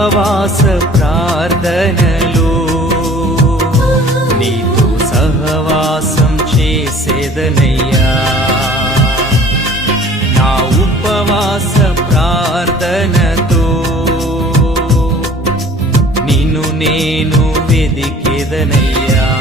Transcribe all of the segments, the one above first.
సహవాస ప్రార్థనలో. నీతో సహవాసం చేసేదనయ్యా. నా ఉపవాస ప్రార్థనతో నిన్ను నేను వెదికేదనయ్యా.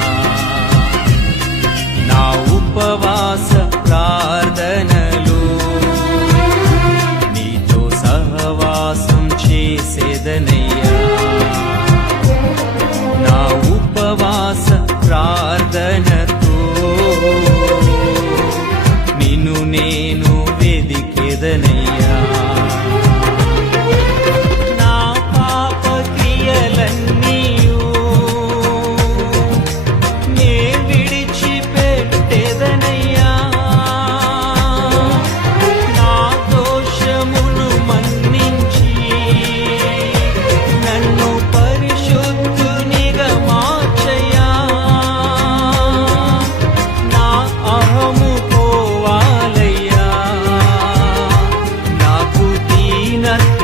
minato